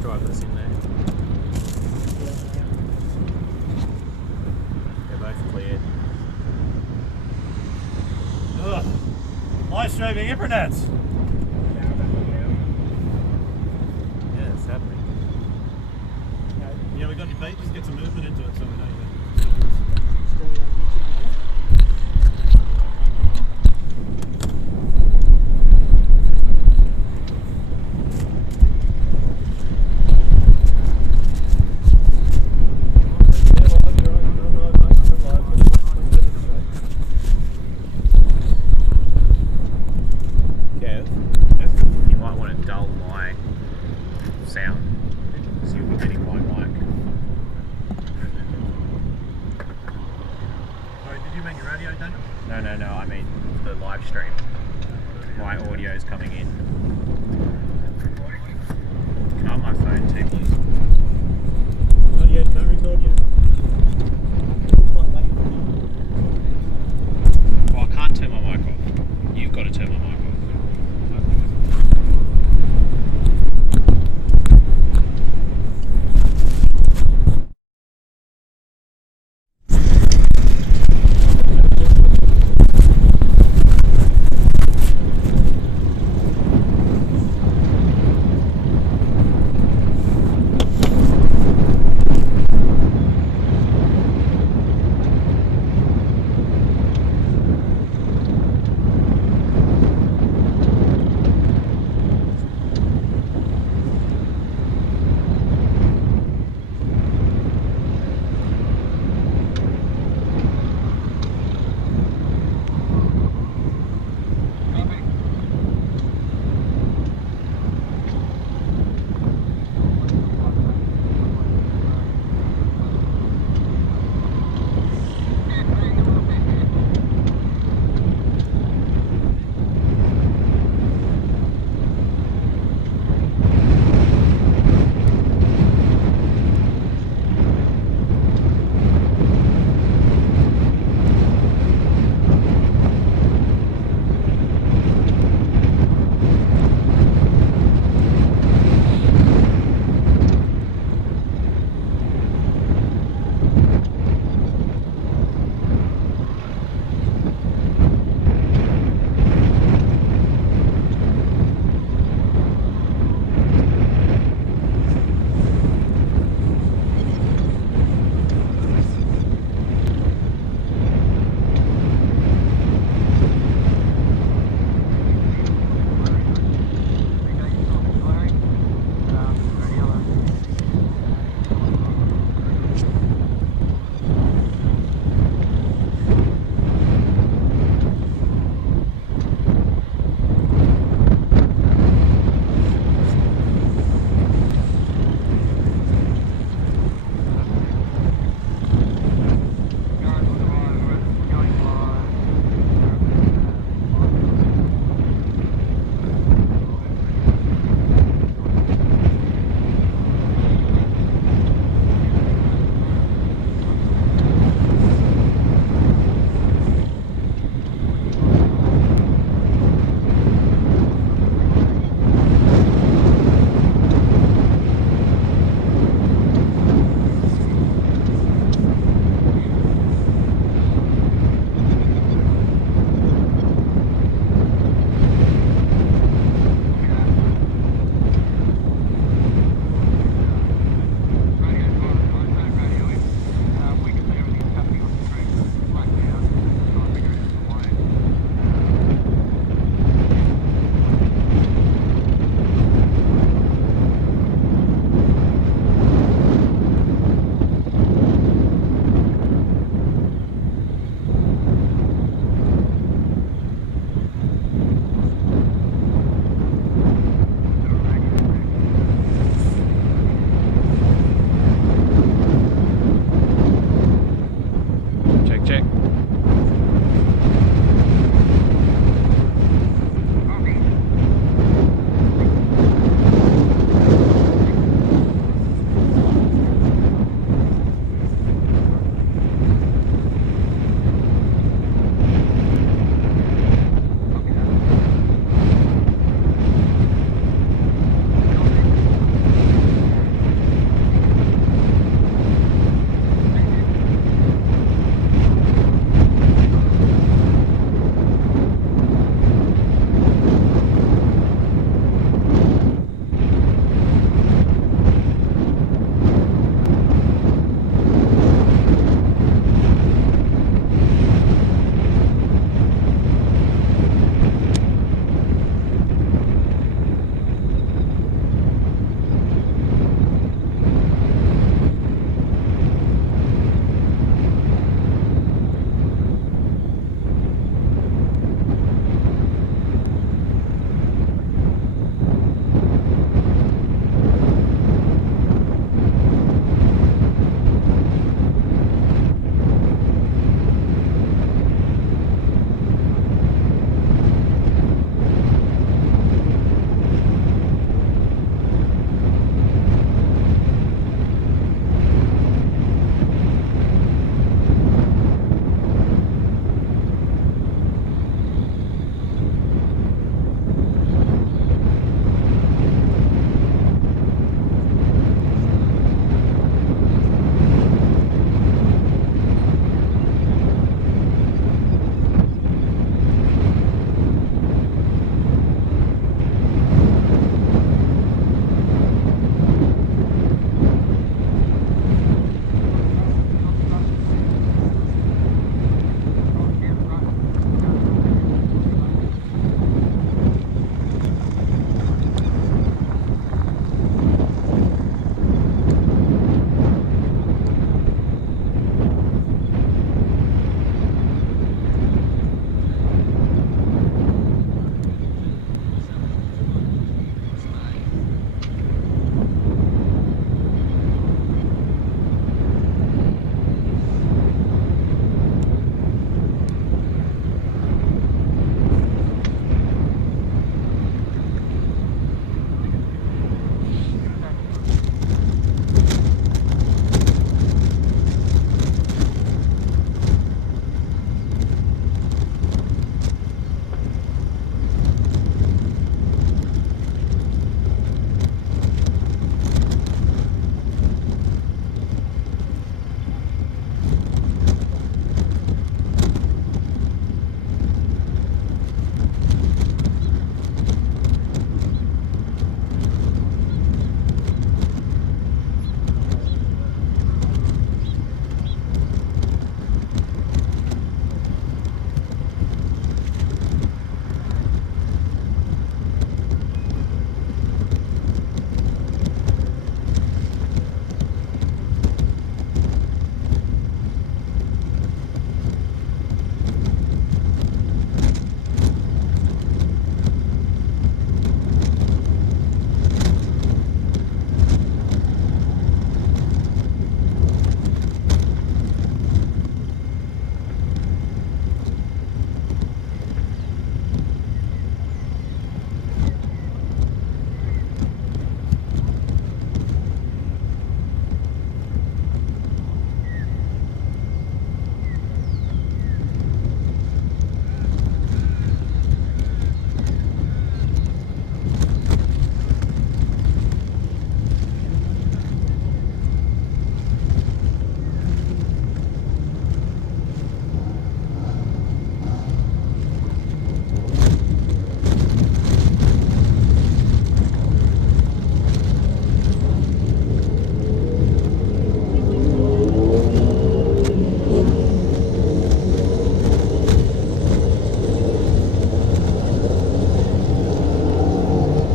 drive this in there. They're both cleared. Ugh. Live streaming internets. Yeah, it's happening. Yeah, we got your feet. Just get some movement into it so we know you. You might want to dull my sound, so you'll be getting my mic.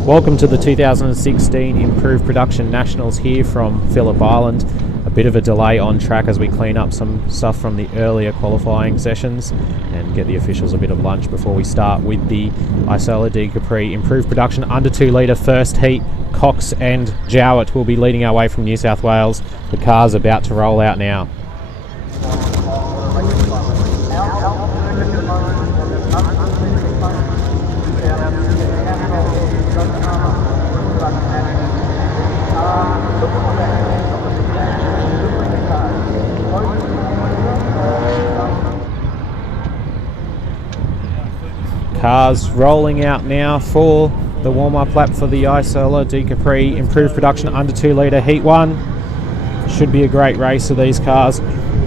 Welcome to the 2016 Improved Production Nationals here from Phillip Island. A bit of a delay on track as we clean up some stuff from the earlier qualifying sessions and get the officials a bit of lunch before we start with the Isola D Capri Improved Production under 2 litre first heat. Cox and Jowett will be leading our way from New South Wales. The car's about to roll out now. Cars rolling out now for the warm-up lap for the Isola D Capri Improved Production under 2 litre Heat 1. Should be a great race for these cars.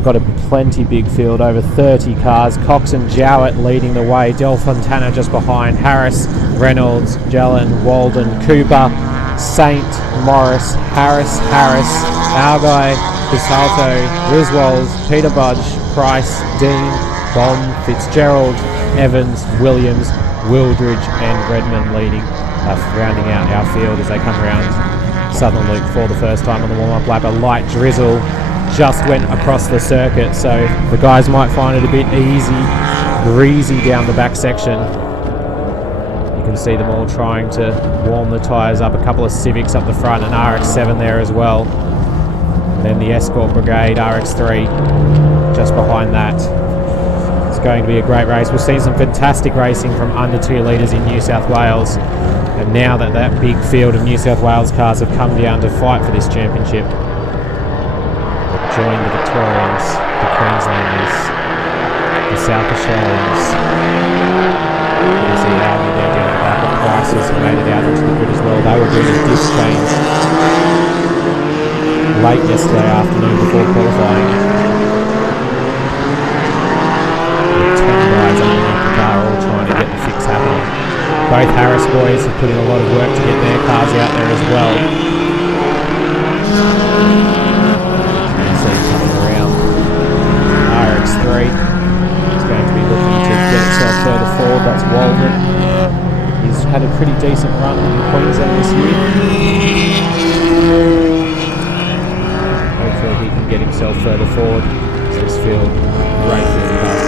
Got a plenty big field, over 30 cars. Cox and Jowett leading the way. Del Fontana just behind. Harris, Reynolds, Jellin, Walden, Cooper, Saint, Morris, Harris, Algai, Pisalto, Griswolds, Peter Budge, Price, Dean, Bomb, Fitzgerald, Evans, Williams, Wildridge and Redmond leading, rounding out our field as they come around Southern Loop for the first time on the warm-up lap. A light drizzle just went across the circuit, so the guys might find it a bit breezy down the back section. You can see them all trying to warm the tyres up. A couple of Civics up the front and RX-7 there as well. And then the Escort Brigade RX-3 just behind that. It's going to be a great race. We've seen some fantastic racing from under 2 litres in New South Wales, and now that big field of New South Wales cars have come down to fight for this championship, join the Victorians, the Queenslanders, the South Australians. You can see Aldi there down the back. The Prices made it out into the grid as well. They were doing a disc change late yesterday afternoon before qualifying. 10 guys underneath the car all trying to get the fix happening. Both Harris boys have put in a lot of work to get their cars out there as well. Coming around RX3 is going to be looking to get itself further forward. That's Walden. He's had a pretty decent run in Queensland this year. Hopefully he can get himself further forward. So this field, great field cars.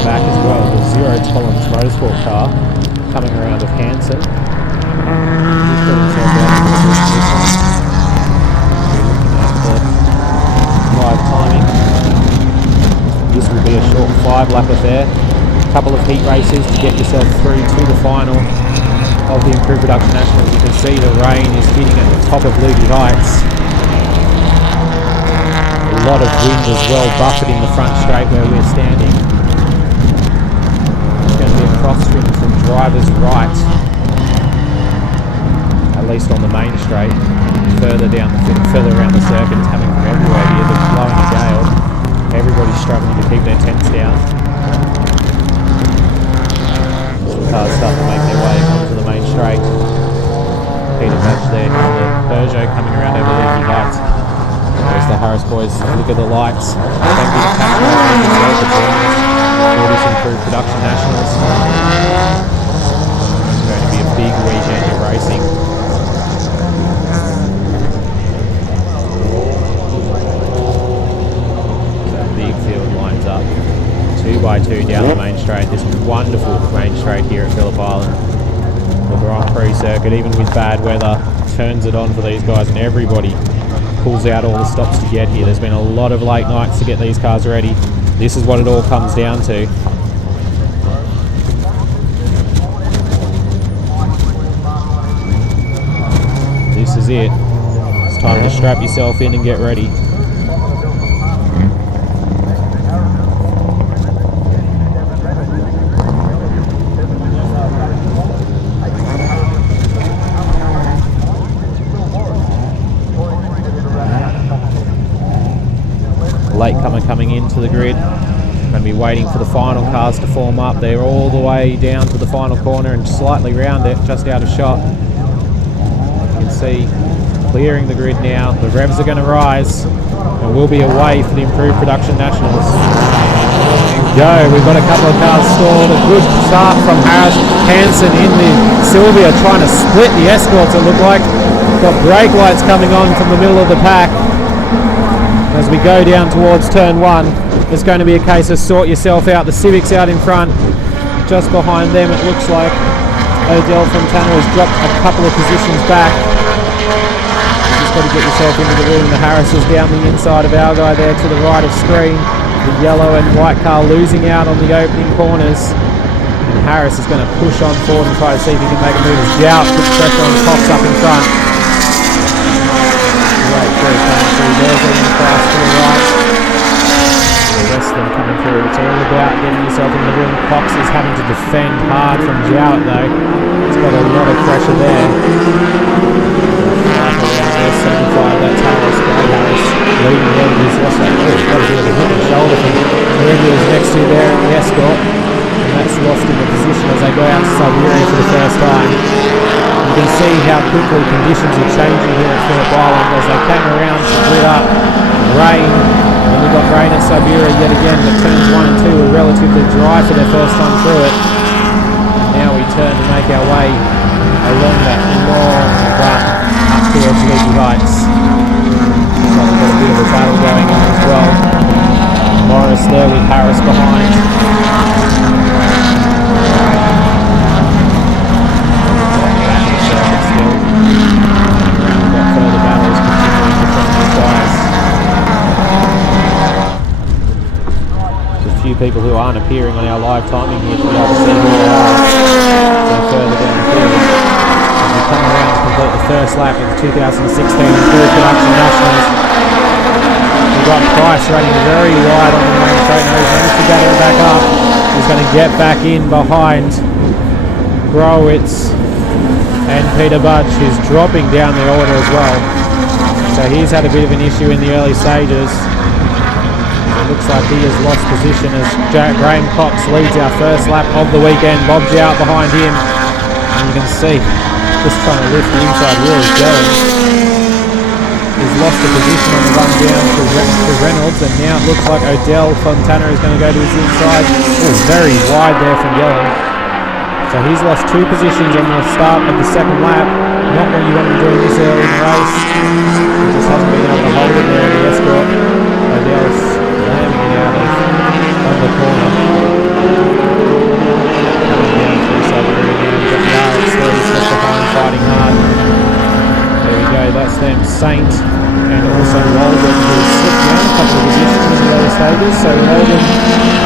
Back as well, the Zero Tolerance Motorsport car coming around of Hanson. He's put himself out into the position. Looking at the live timing. This will be a short 5-lap affair. A couple of heat races to get yourself through to the final of the Improved Production Nationals. You can see the rain is hitting at the top of Ludi Heights. A lot of wind as well buffeting the front straight where we're standing. Crosswind from driver's right, at least on the main straight. Further around the circuit, it's coming from everywhere here. They're blowing a gale. Everybody's struggling to keep their tents down. Some cars start to make their way onto the main straight. Peter Batch there, the Peugeot coming around over Ludi Heights. There's the Harris boys. Look at the lights. Thank you to Patrick as well for joining us for this Improved Production Nationals. It's going to be a big weekend of racing. So big field lines up 2x2 down the main straight. This wonderful main straight here at Phillip Island. The Grand Prix circuit, even with bad weather, turns it on for these guys, and everybody pulls out all the stops to get here. There's been a lot of late nights to get these cars ready. This is what it all comes down to. This is it. It's time to strap yourself in and get ready. Latecomer coming into the grid. Going to be waiting for the final cars to form up. They're all the way down to the final corner and slightly round it, just out of shot. You can see clearing the grid now. The revs are going to rise, and we'll be away for the Improved Production Nationals. There we go. We've got a couple of cars stalled. A good start from Harris. Hansen in the Sylvia trying to split the Escorts, it looked like. Got brake lights coming on from the middle of the pack. As we go down towards turn 1, it's going to be a case of sort yourself out. The Civics out in front. Just behind them, it looks like Odell Fontana has dropped a couple of positions back. Just got to get yourself into the room. The Harris is down the inside of our guy there to the right of screen. The yellow and white car losing out on the opening corners. And Harris is going to push on forward and try to see if he can make a move. As Jout puts pressure on Cox up in front. Great crew coming through. There's in the class to the right. The rest of them coming through. It's all about getting yourself in the room. Cox is having to defend hard from Jowett though. He's got a lot of pressure there. That's Harris. Great Harris leading the end. He's also got a bit of a hit on the shoulder from whoever he was next to there at the Escort. And that's lost in the position as they go out to Siberia for the first time. You can see how quickly conditions are changing here at Phillip Island as they came around to grid up. Rain. And we've got rain at Siberia yet again, but turns 1 and 2 were relatively dry for their first time through it. And now we turn to make our way along that long run up towards Leaky Heights. Looks like we've got a bit of a battle going on as well. Morris there with Harris behind. We've got further battles continuing between these guys. There's a few people who aren't appearing on our live timing here to be able to see who they are. So further down the field. As we come around to complete the first lap of the 2016 Improved Production Nationals. We've got Price running very wide on the main straight. Now he's managed to gather it back up. He's going to get back in behind Growitz and Peter Budge, who's dropping down the order as well. So he's had a bit of an issue in the early stages. It looks like he has lost position as Graham Cox leads our first lap of the weekend. Bob Jowett behind him. And you can see, just trying to lift the inside wheel is going. He's lost the position on the run down to Reynolds, and now it looks like Odell Fontana is going to go to his inside. Oh, very wide there from Yellen. So he's lost 2 positions on the start of the second lap. Not what you want to be doing this early in the race. He just hasn't been able to hold it there in the Escort. Odell's slamming it out of the corner. Coming down through Siberia now. We've got Yards there, he's left behind fighting hard. There we go, that's them. Saint and also Walden, who slipped down a couple of positions in the early stages. So Walden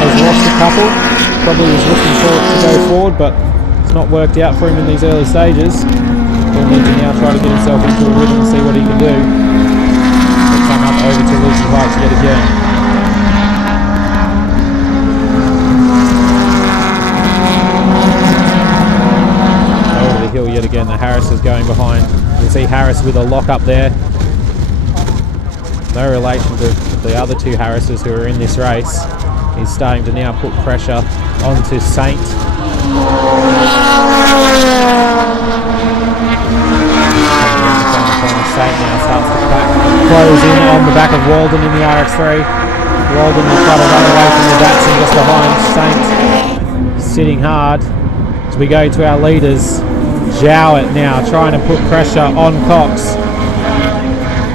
has lost a couple. Probably was looking for it to go forward, but it's not worked out for him in these early stages. He'll need to now try to get himself into a rhythm and see what he can do. He'll come up over to Leaky Heights yet again. Over the hill yet again. The Harris is going behind. You can see Harris with a lock up there. No relation to the other 2 Harrises who are in this race. He's starting to now put pressure onto Saint. Saint now starts to close in on the back of Walden in the RX3. Walden will try to run away from the Datsun just behind Saint. Sitting hard as we go to our leaders. Jowett now trying to put pressure on Cox.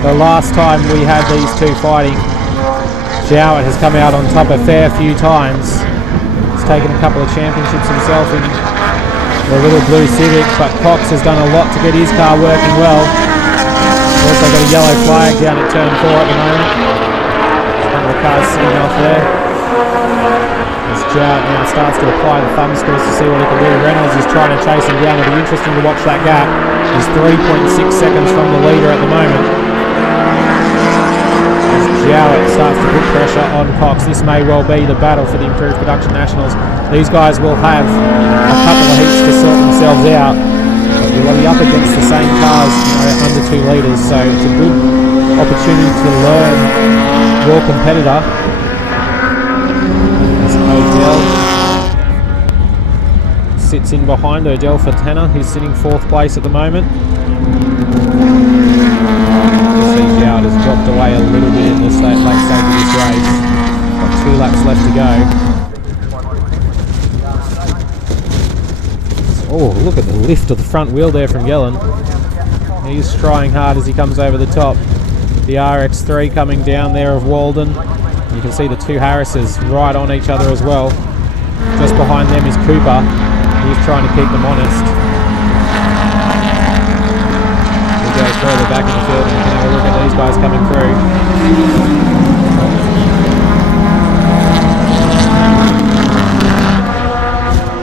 The last time we had these 2 fighting, Jowett has come out on top a fair few times. He's taken a couple of championships himself in the little blue Civic, but Cox has done a lot to get his car working well. We've also got a yellow flag down at turn 4 at the moment. A couple of cars sitting off there. As Jowett now starts to apply the thumb screws to see what he can do. Reynolds is trying to chase him down. It'll be interesting to watch that gap. He's 3.6 seconds from the leader at the moment. Jowett starts to put pressure on Cox. This may well be the battle for the Improved Production Nationals. These guys will have a couple of heats to sort themselves out. But you'll be up against the same cars, under 2 litres, so it's a good opportunity to learn your competitor. As Odell sits in behind Odell Fontana, who's sitting 4th place at the moment. to go. Oh, look at the lift of the front wheel there from Yellen. He's trying hard as he comes over the top. The RX3 coming down there of Walden. You can see the two Harrises right on each other as well. Just behind them is Cooper. He's trying to keep them honest. We go further back in the field and we can have a look at these guys coming through.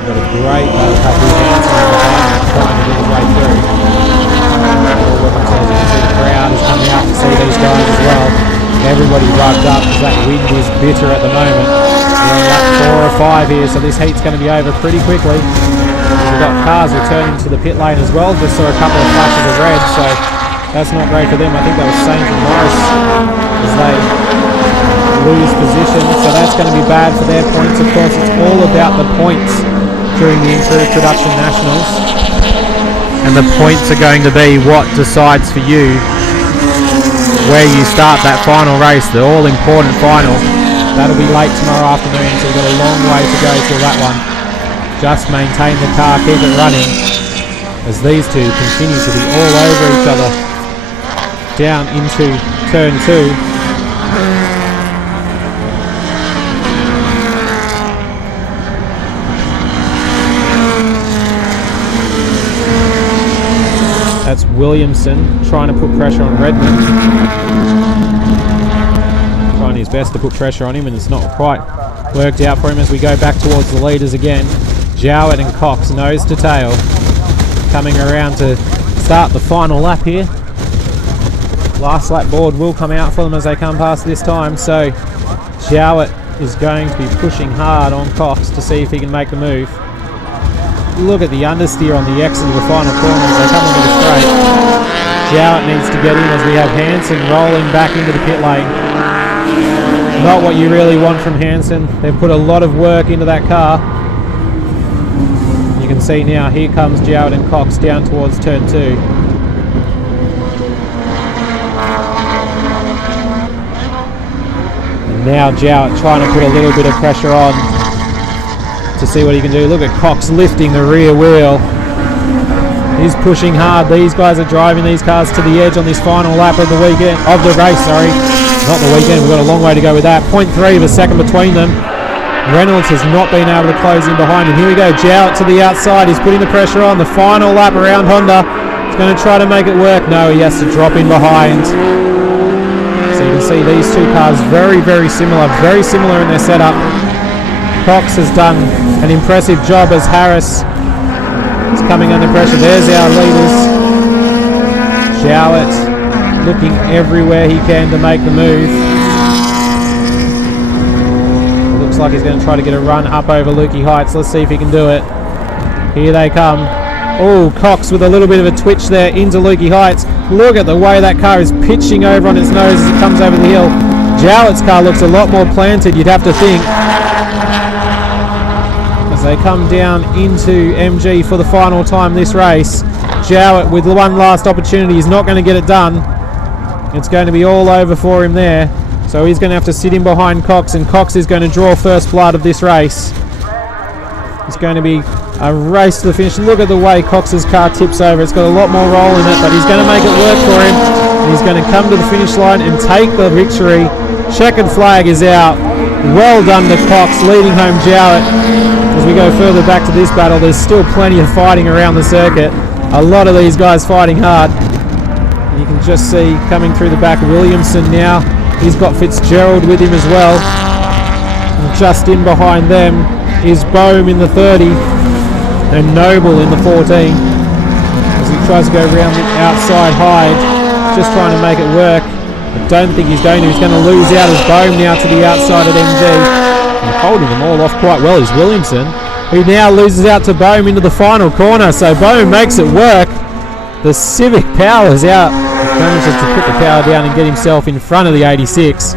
Got a great couple of hands trying to get his way through. As you can see, the crowd is coming out to see these guys as well. Everybody rubbed up because that wind is bitter at the moment. We're at 4 or 5 here, so this heat's going to be over pretty quickly. We've got cars returning to the pit lane as well. Just saw a couple of flashes of red, so that's not great for them. I think that was same for Morris as they lose position, so that's going to be bad for their points. Of course, it's all about the points during the Improved Production Nationals, and the points are going to be what decides for you where you start that final race, the all-important final. That'll be late tomorrow afternoon, so we've got a long way to go till that one. Just maintain the car, keep it running, as these two continue to be all over each other down into turn 2. That's Williamson trying to put pressure on Redmond. Trying his best to put pressure on him, and it's not quite worked out for him as we go back towards the leaders again. Jowett and Cox nose to tail, coming around to start the final lap here. Last lap board will come out for them as they come past this time, so Jowett is going to be pushing hard on Cox to see if he can make the move. Look at the understeer on the exit of the final corner as they come into the straight. Jowett needs to get in as we have Hansen rolling back into the pit lane. Not what you really want from Hansen. They've put a lot of work into that car. You can see now, here comes Jowett and Cox down towards turn 2. And now Jowett trying to put a little bit of pressure on to see what he can do. Look at Cox lifting the rear wheel. He's pushing hard. These guys are driving these cars to the edge on this final lap of the weekend, of the race, sorry. Not the weekend, we've got a long way to go with that. 0.3 of a second between them. Reynolds has not been able to close in behind him. Here we go, Jowett to the outside. He's putting the pressure on. The final lap around Honda. He's going to try to make it work. No, he has to drop in behind. So you can see these two cars very, very similar in their setup. Cox has done an impressive job as Harris is coming under pressure. There's our leaders. Jowett looking everywhere he can to make the move. Looks like he's going to try to get a run up over Lukey Heights. Let's see if he can do it. Here they come. Oh, Cox with a little bit of a twitch there into Lukey Heights. Look at the way that car is pitching over on its nose as it comes over the hill. Jowett's car looks a lot more planted, you'd have to think. As they come down into MG for the final time this race. Jowett with one last opportunity. He's not going to get it done. It's going to be all over for him there. So he's going to have to sit in behind Cox, and Cox is going to draw first blood of this race. It's going to be a race to the finish. Look at the way Cox's car tips over. It's got a lot more roll in it, but he's going to make it work for him. And he's going to come to the finish line and take the victory. Checkered flag is out. Well done to Cox, leading home Jowett. As we go further back to this battle, there's still plenty of fighting around the circuit. A lot of these guys fighting hard. You can just see coming through the back, Williamson now. He's got Fitzgerald with him as well. And just in behind them is Bohm in the 30 and Noble in the 14. As he tries to go around the outside Hyde, just trying to make it work. I don't think he's going to. He's going to lose out as Bohm now to the outside at MG. And holding them all off quite well is Williamson, who now loses out to Bohm into the final corner. So Bohm makes it work. The Civic Power's out. Manages to put the power down and get himself in front of the 86.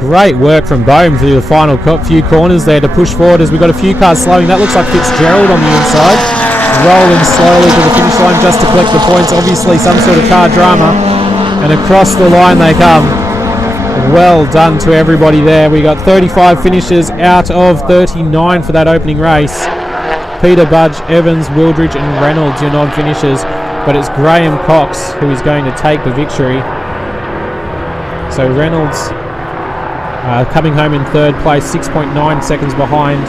Great work from Bohm through the final few corners there to push forward as we've got a few cars slowing. That looks like Fitzgerald on the inside. Rolling slowly to the finish line just to collect the points. Obviously some sort of car drama. And across the line they come. Well done to everybody there. We got 35 finishes out of 39 for that opening race. Peter, Budge, Evans, Wildridge and Reynolds, your non-finishers. But it's Graham Cox who is going to take the victory. So Reynolds coming home in third place, 6.9 seconds behind.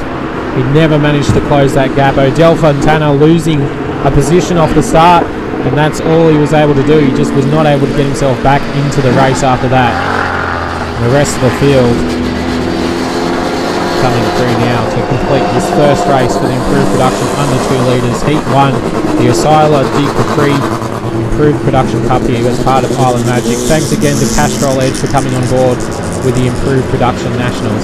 He never managed to close that gap. Odell Fontana losing a position off the start, and that's all he was able to do. He just was not able to get himself back into the race after that. And the rest of the field coming through now to complete this first race for the Improved Production under 2 litres. Heat 1, the Osceola de Capri Improved Production Cup here as part of Island Magic. Thanks again to Castrol Edge for coming on board with the Improved Production Nationals.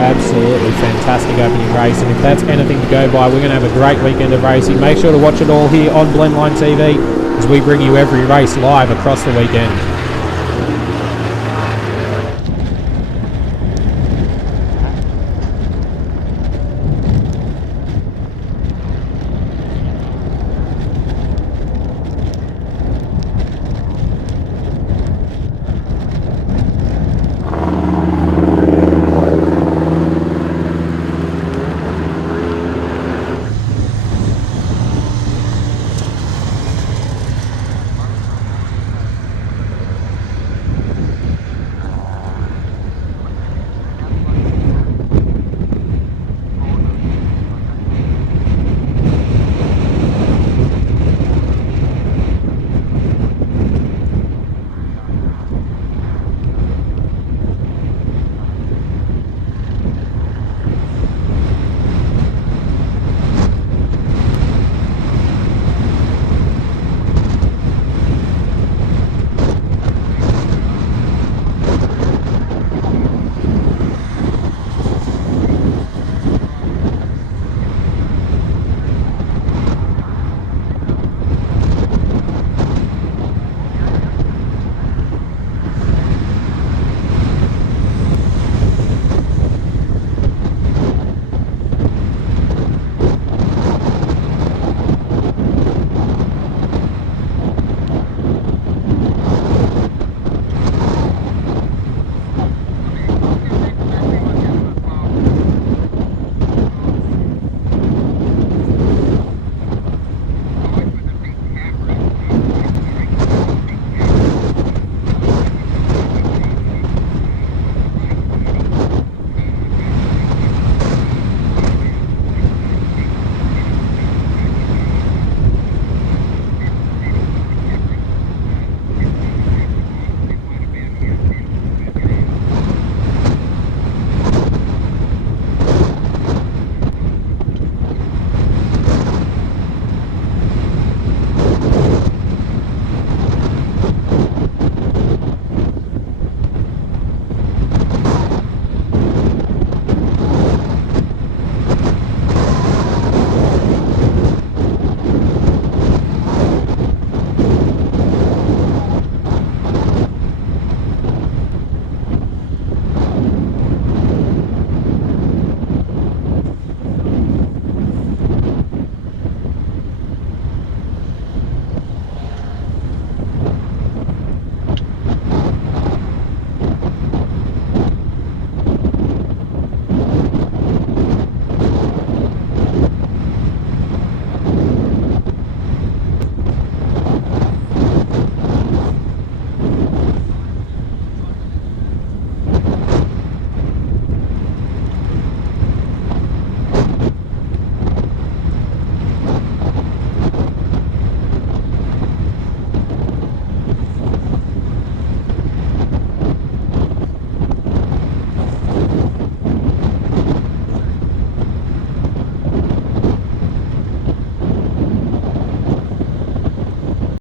Absolutely fantastic opening race, and if that's anything to go by, we're going to have a great weekend of racing. Make sure to watch it all here on Blendline TV as we bring you every race live across the weekend.